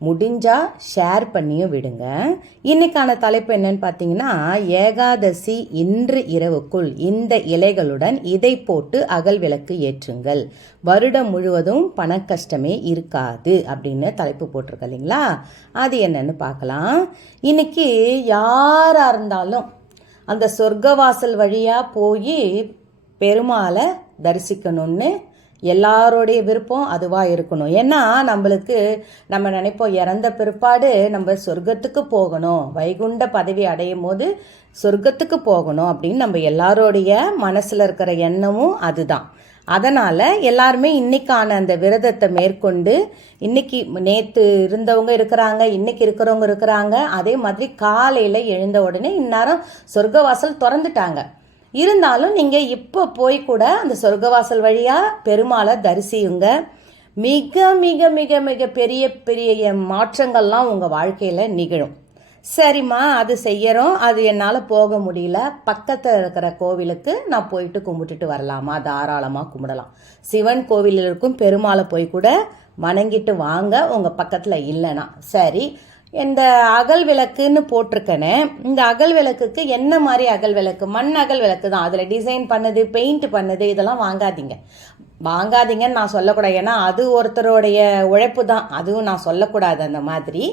முடிஞ்சால் ஷேர் பண்ணியும் விடுங்க. இன்றைக்கான தலைப்பு என்னன்னு பார்த்தீங்கன்னா ஏகாதசி இன்று இரவுக்குள் இந்த இலைகளுடன் இதை போட்டு அகல் விளக்கு ஏற்றுங்கள். வருடம் முழுவதும் பணக்கஷ்டமே இருக்காது அப்படின்னு தலைப்பு போட்டிருக்க இல்லைங்களா? அது என்னன்னு பார்க்கலாம். இன்னைக்கு யாராக இருந்தாலும் அந்த சொர்க்கவாசல் வழியாக போய் பெருமாளை தரிசிக்கணும்னு எல்லாரோடைய விருப்பம் அதுவாக இருக்கணும். ஏன்னா நம்மளுக்கு நம்ம நினைப்போம் இறந்த பிற்பாடு நம்ம சொர்க்கத்துக்கு போகணும். வைகுண்ட பதவி அடையும் போது சொர்க்கத்துக்கு போகணும் அப்படின்னு நம்ம எல்லாரோடைய மனசில் இருக்கிற எண்ணமும் அதுதான். அதனால் எல்லாருமே இன்றைக்கான அந்த விரதத்தை மேற்கொண்டு இன்னைக்கு நேற்று இருந்தவங்க இருக்கிறாங்க இன்னைக்கு இருக்கிறவங்க இருக்கிறாங்க அதே மாதிரி காலையில் எழுந்த உடனே இந்நேரம் சொர்க்கவாசல் திறந்துட்டாங்க. இருந்தாலும் நீங்கள் இப்போ போய் கூட அந்த சொர்க்கவாசல் வழியாக பெருமாளை தரிசியுங்க. மிக மிக மிக மிக பெரிய பெரிய மாற்றங்கள்லாம் உங்கள் வாழ்க்கையில் நிகழும். சரிம்மா அது செய்யறோம். அது என்னால் போக முடியல. பக்கத்தில் இருக்கிற கோவிலுக்கு நான் போயிட்டு கும்பிட்டுட்டு வரலாமா? தாராளமாக கும்பிடலாம். சிவன் கோவிலில் இருக்கும் பெருமாளை போய் கூட வணங்கிட்டு வாங்க. உங்கள் பக்கத்தில் இல்லைனா சரி இந்த அகல் விளக்குன்னு போட்டிருக்கேனே இந்த அகல் விளக்குக்கு என்ன மாதிரி அகல் விளக்கு? மண் அகல் விளக்கு தான். அதில் டிசைன் பண்ணுது பெயிண்ட் பண்ணுது இதெல்லாம் வாங்காதீங்க. வாங்காதீங்கன்னு நான் சொல்லக்கூடாது. ஏன்னா அது ஒருத்தருடைய உழைப்பு தான். அதுவும் நான் சொல்லக்கூடாது அந்த மாதிரி.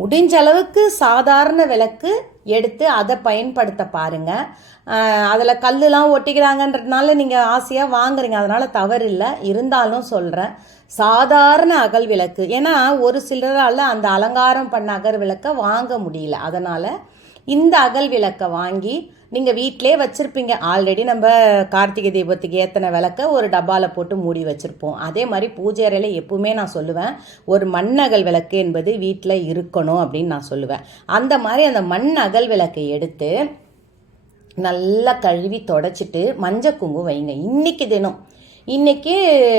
முடிஞ்ச அளவுக்கு சாதாரண விளக்கு எடுத்து அதை பயன்படுத்த பாருங்கள் அதில் கல்லுலாம் ஒட்டிக்கிறாங்கன்றதுனால நீங்கள் ஆசையாக வாங்குறீங்க. அதனால் தவறு இல்லை இருந்தாலும் சொல்கிறேன் சாதாரண அகல் விளக்கு. ஏன்னா ஒரு சிலரால் அந்த அலங்காரம் பண்ண அகல் விளக்கை வாங்க முடியல. அதனால் இந்த அகல் விளக்கை வாங்கி நீங்கள் வீட்டிலே வச்சுருப்பீங்க. ஆல்ரெடி நம்ம கார்த்திகை தீபத்துக்கு ஏற்றின விளக்க ஒரு டப்பாவில் போட்டு மூடி வச்சுருப்போம். அதே மாதிரி பூஜை அறையில் எப்பவுமே நான் சொல்லுவேன் ஒரு மண் அகல் விளக்கு என்பது வீட்டில் இருக்கணும் அப்படின்னு நான் சொல்லுவேன். அந்த மாதிரி அந்த மண் அகல் விளக்கை எடுத்து நல்லா கழுவி தொடச்சிட்டு மஞ்சள் குங்குமம் வைங்க. இன்னைக்கு தினம் இன்றைக்கி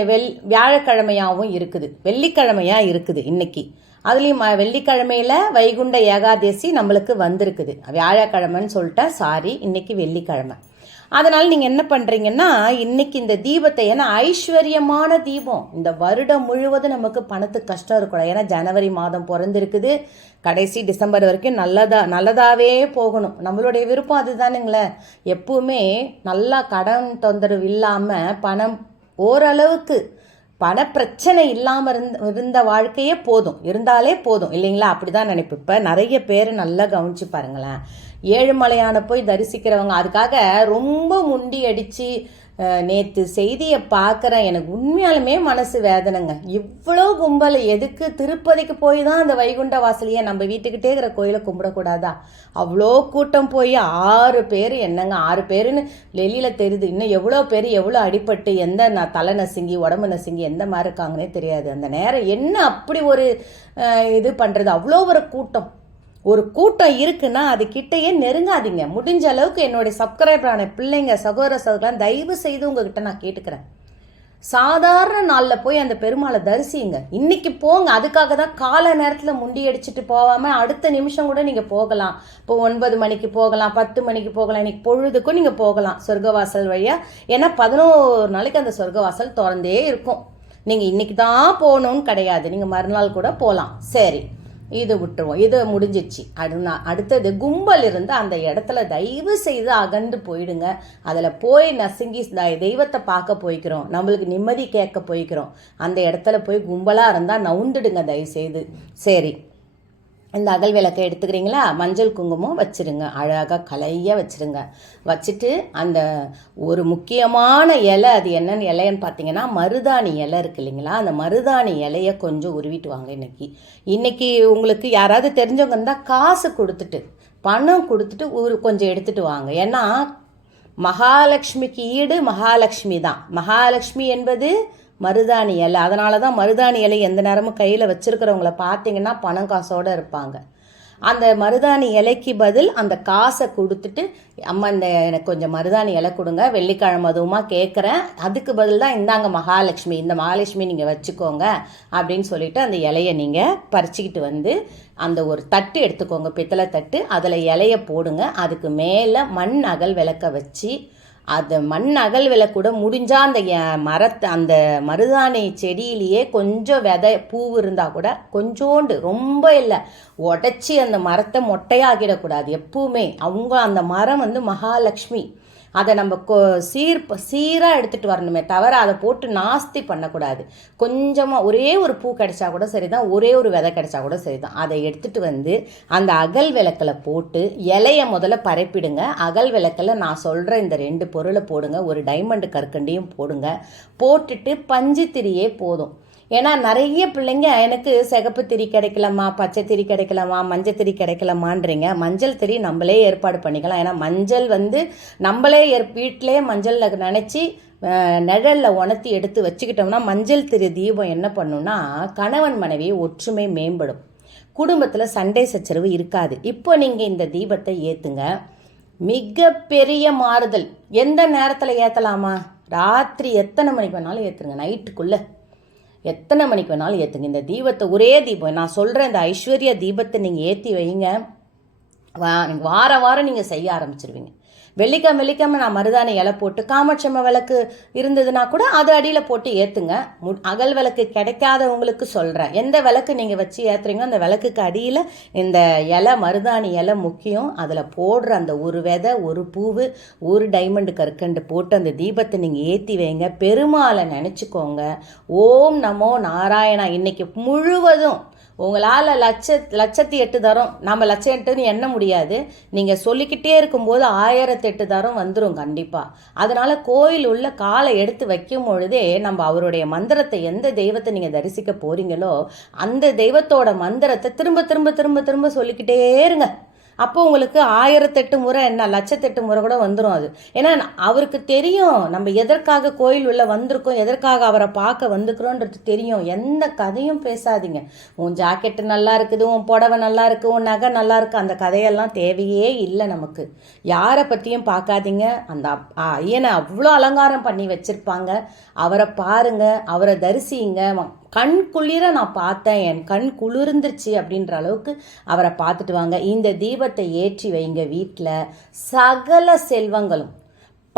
வெள் வியாழக்கிழமையாகவும் இருக்குது. வெள்ளிக்கிழமையாக இருக்குது இன்றைக்கி அதுலேயும் வெள்ளிக்கிழமையில் வைகுண்ட ஏகாதசி நம்மளுக்கு வந்திருக்குது. வியாழக்கிழமைன்னு சொல்லிட்டேன் சாரி இன்றைக்கி வெள்ளிக்கிழமை. அதனால் நீங்கள் என்ன பண்ணுறீங்கன்னா இன்றைக்கி இந்த தீபத்தை ஏன்னா ஐஸ்வர்யமான தீபம். இந்த வருடம் முழுவதும் நமக்கு பணத்துக்கு கஷ்டம் இருக்கக்கூடாது. ஏன்னா ஜனவரி மாதம் பிறந்திருக்குது. கடைசி டிசம்பர் வரைக்கும் நல்லதா நல்லதாகவே போகணும். நம்மளுடைய விருப்பம் அதுதானுங்களே. எப்பவுமே நல்லா கடன் தொந்தரவு இல்லாமல் பணம் ஓரளவுக்கு பணப்பிரச்சனை இல்லாமல் இருந்த இருந்த வாழ்க்கையே போதும். இருந்தாலே போதும். இல்லைங்களா? அப்படி தான் நினைப்பு. இப்போ நிறைய பேர் நல்லா கவனிச்சு பாருங்களேன். ஏழுமலையான போய் தரிசிக்கிறவங்க அதுக்காக ரொம்ப முண்டி அடித்து நேற்று செய்தியை பார்க்குறேன் எனக்கு உண்மையாலுமே மனசு வேதனைங்க. இவ்வளோ கும்பல் எதுக்கு திருப்பதிக்கு போய் தான் அந்த வைகுண்ட வாசலையே நம்ம வீட்டுக்கிட்டே இருக்கிற கோயிலை கும்பிடக்கூடாதா? அவ்வளோ கூட்டம் போய் ஆறு பேர் என்னங்க? ஆறு பேருன்னு வெளியில் தெரியுது. இன்னும் எவ்வளோ பேர் எவ்வளோ அடிப்பட்டு எந்த ந தலை நசுங்கி உடம்பு நசுங்கி எந்த மாதிரி இருக்காங்கன்னே தெரியாது. அந்த நேரம் என்ன அப்படி ஒரு இது பண்ணுறது அவ்வளோ ஒரு கூட்டம். ஒரு கூட்டம் இருக்குன்னா அது கிட்டேயே நெருங்காதீங்க. முடிஞ்ச அளவுக்கு என்னுடைய சப்ஸ்கிரைபரான பிள்ளைங்க சகோதர சகோதரன் தயவு செய்து உங்ககிட்ட நான் கேட்டுக்கிறேன். சாதாரண நாளில் போய் அந்த பெருமாளை தரிசிங்க இன்னைக்கு போங்க. அதுக்காக தான் கால நேரத்தில் முண்டி அடிச்சுட்டு போகாமல் அடுத்த நிமிஷம் கூட நீங்கள் போகலாம். இப்போ ஒன்பது மணிக்கு போகலாம் பத்து மணிக்கு போகலாம் இன்னைக்கு பொழுதுக்கும் நீங்கள் போகலாம். சொர்க்கவாசல் வழியாக ஏன்னா பதினோரு நாளைக்கு அந்த சொர்க்கவாசல் திறந்தே இருக்கும். நீங்கள் இன்னைக்கு தான் போகணும்னு கிடையாது. நீங்கள் மறுநாள் கூட போகலாம். சரி. இது விட்டுருவோம். இது முடிஞ்சிச்சு. அடுனா அடுத்தது கும்பல் இருந்து அந்த இடத்துல தயவு செய்து அகன்று போயிடுங்க. அதில் போய் நசுங்கி தெய்வத்தை பார்க்க போய்க்கிறோம். நம்மளுக்கு நிம்மதி கேட்க போய்க்கிறோம். அந்த இடத்துல போய் கும்பலாக இருந்தால் நவுந்துடுங்க தயவு செய்து சரி. இந்த அகல் விளக்கை எடுத்துக்கிறீங்களா? மஞ்சள் குங்குமம் வச்சுருங்க. அழகாக கலையாக வச்சுருங்க. வச்சுட்டு அந்த ஒரு முக்கியமான இலை அது என்னென்னு இலைன்னு பார்த்தீங்கன்னா மருதாணி இலை இருக்கு இல்லைங்களா? அந்த மருதாணி இலையை கொஞ்சம் உருவிட்டு வாங்க இன்னைக்கு. இன்றைக்கி உங்களுக்கு யாராவது தெரிஞ்சவங்க இருந்தால் காசு கொடுத்துட்டு பணம் கொடுத்துட்டு ஒரு கொஞ்சம் எடுத்துகிட்டு வாங்க. ஏன்னா மகாலட்சுமிக்கு ஈடு மகாலட்சுமி தான். மகாலட்சுமி என்பது மருதாணி இலை. அதனால தான் மருதாணி இலை எந்த நேரமும் கையில் வச்சுருக்கிறவங்கள பார்த்தீங்கன்னா பணம் காசோடு இருப்பாங்க. அந்த மருதாணி இலைக்கு பதில் அந்த காசை கொடுத்துட்டு அம்மா இந்த எனக்கு கொஞ்சம் மருதாணி இலை கொடுங்க வெள்ளிக்கிழமை அதுவுமா கேட்குறேன் அதுக்கு பதில் தான் இந்தாங்க மகாலட்சுமி இந்த மகாலட்சுமி நீங்கள் வச்சுக்கோங்க அப்படின்னு சொல்லிட்டு அந்த இலையை நீங்கள் பறிச்சுக்கிட்டு வந்து அந்த ஒரு தட்டு எடுத்துக்கோங்க பித்தளை தட்டு. அதில் இலையை போடுங்க. அதுக்கு மேலே மண் அகல் விளக்க வச்சு அது மண் அகல் விலை கூட முடிஞ்சால் அந்த மரத்தை அந்த மருதாணி செடியிலேயே கொஞ்சம் விதை பூ இருந்தால் கூட கொஞ்சோண்டு ரொம்ப இல்லை. உடச்சி அந்த மரத்தை மொட்டையாகிடக்கூடாது எப்பவுமே அவங்க அந்த மரம் வந்து மகாலட்சுமி. அதை நம்ம கொ சீர் சீராக எடுத்துகிட்டு வரணுமே தவிர அதை போட்டு நாஸ்தி பண்ணக்கூடாது. கொஞ்சமாக ஒரே ஒரு பூ கிடைச்சா கூட சரி தான் ஒரே ஒரு விதை கிடைச்சா கூட சரி தான் அதை எடுத்துகிட்டு வந்து அந்த அகல் விளக்கில் போட்டு இலையை முதல்ல பரப்பிடுங்க. அகல் விளக்கில் நான் சொல்கிற இந்த ரெண்டு பொருளை போடுங்க. ஒரு டைமண்டு கற்கண்டையும் போடுங்க. போட்டுட்டு பஞ்சு திரியே போதும். ஏன்னா நிறைய பிள்ளைங்க எனக்கு சிகப்பு திரி கிடைக்கலம்மா பச்சை திரி கிடைக்கலம்மா மஞ்சள் திரி கிடைக்கலமான்றீங்க மஞ்சள் திரி நம்மளே ஏற்பாடு பண்ணிக்கலாம். ஏன்னா மஞ்சள் வந்து நம்மளே ஏற் வீட்டிலே மஞ்சளில் நினச்சி நிழலில் உணர்த்தி எடுத்து வச்சுக்கிட்டோம்னா மஞ்சள் திரி தீபம் என்ன பண்ணுன்னா கணவன் மனைவி ஒற்றுமை மேம்படும். குடும்பத்தில் சண்டை சச்சரவு இருக்காது. இப்போ நீங்கள் இந்த தீபத்தை ஏற்றுங்க மிகப்பெரிய மாறுதல். எந்த நேரத்தில் ஏற்றலாமா ராத்திரி எத்தனை மணிக்கு வேணாலும் ஏற்றுங்க நைட்டுக்குள்ளே. எத்தனை மணிக்கு வேணாலும் ஏற்றுங்க இந்த தீபத்தை ஒரே தீபம். நான் சொல்கிறேன் இந்த ஐஸ்வர்ய தீபத்தை நீங்கள் ஏற்றி வைங்க. வா வார வாரம் நீங்கள் செய்ய ஆரம்பிச்சிருவீங்க. வெள்ளிக்கிழமை வெள்ளிக்கிழமை நான் மருதாணி இலை போட்டு காமாட்சம்ம விளக்கு இருந்ததுன்னா கூட அது அடியில் போட்டு ஏற்றுங்க மு அகல் விளக்கு கிடைக்காதவங்களுக்கு சொல்கிறேன் எந்த விளக்கு நீங்கள் வச்சு ஏற்றுறீங்களோ அந்த விளக்குக்கு அடியில் இந்த இலை மருதாணி இலை முக்கியம். அதில் போடுற அந்த ஒரு விதை ஒரு பூவு ஒரு டைமண்டு கற்கண்டு போட்டு அந்த தீபத்தை நீங்கள் ஏற்றி வைங்க. பெருமாளை நினச்சிக்கோங்க. ஓம் நமோ நாராயணா. இன்னைக்கு முழுவதும் உங்களால் லட்ச லட்சத்தி எட்டு தரம் நம்ம லட்சம் எட்டுன்னு எண்ண முடியாது. நீங்கள் சொல்லிக்கிட்டே இருக்கும்போது ஆயிரத்தெட்டு தரம் வந்துடும் கண்டிப்பாக அதனால் கோயில் உள்ள காலை எடுத்து வைக்கும் பொழுதே நம்ம அவருடைய மந்திரத்தை எந்த தெய்வத்தை நீங்கள் தரிசிக்க போகிறீங்களோ அந்த தெய்வத்தோட மந்திரத்தை திரும்ப திரும்ப திரும்ப திரும்ப சொல்லிக்கிட்டே இருங்க. அப்போ உங்களுக்கு ஆயிரத்தெட்டு முறை என்ன லட்சத்தெட்டு முறை கூட வந்துடும் அது. ஏன்னா அவருக்கு தெரியும் நம்ம எதற்காக கோயில் உள்ள வந்திருக்கோம் எதற்காக அவரை பார்க்க வந்துக்கிறோன்றது தெரியும். எந்த கதையும் பேசாதீங்க. உன் ஜாக்கெட்டு நல்லா இருக்குது உன் புடவை நல்லா இருக்கு உன் நகை நல்லா இருக்கு அந்த கதையெல்லாம் தேவையே இல்லை நமக்கு. யாரை பற்றியும் பார்க்காதீங்க. அந்த அப்- ஆ, ஐயனை அவ்வளோ அலங்காரம் பண்ணி வச்சிருப்பாங்க. அவரை பாருங்க அவரை தரிசிங்க கண் குளிர நான் பார்த்தேன். என் கண் குளிர்ந்துருச்சு அப்படின்ற அளவுக்கு அவரை பார்த்துட்டு வாங்க. இந்த தீபத்தை ஏற்றி வைங்க வீட்டில் சகல செல்வங்களும்.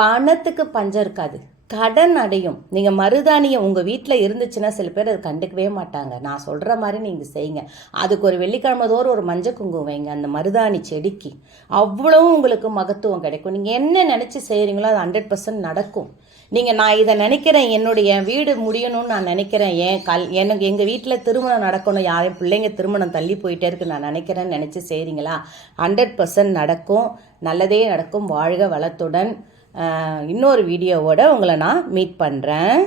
பணத்துக்கு பஞ்சம் இருக்காது. கடன் அடையும். நீங்கள் மருதாணியம் உங்கள் வீட்டில் இருந்துச்சுன்னா சில பேர் அதை கண்டுக்கவே மாட்டாங்க. நான் சொல்கிற மாதிரி நீங்கள் செய்யுங்க அதுக்கு ஒரு வெள்ளிக்கிழமை தோறும் ஒரு மஞ்சள் குங்குமம் வைங்க. அந்த மருதாணி செடிக்கு. அவ்வளவும் உங்களுக்கு மகத்துவம் கிடைக்கும். நீங்கள் என்ன நினச்சி செய்கிறீங்களோ அது ஹண்ட்ரட் பர்சன்ட் நடக்கும். நீங்கள் நான் இதை நினைக்கிறேன் என்னுடைய வீடு முடியணும்னு நான் நினைக்கிறேன். ஏன் கல் எனக்கு எங்கள் வீட்டில் திருமணம் நடக்கணும் யாரையும் பிள்ளைங்க திருமணம் தள்ளி போயிட்டே இருக்கு நான் நினைக்கிறேன்னு நினச்சி செய்கிறீங்களா ஹண்ட்ரட் பர்சன்ட் நடக்கும் நல்லதே நடக்கும். வாழ்க வளத்துடன். இன்னொரு வீடியோவோட உங்களை நான் மீட் பண்ணுறேன்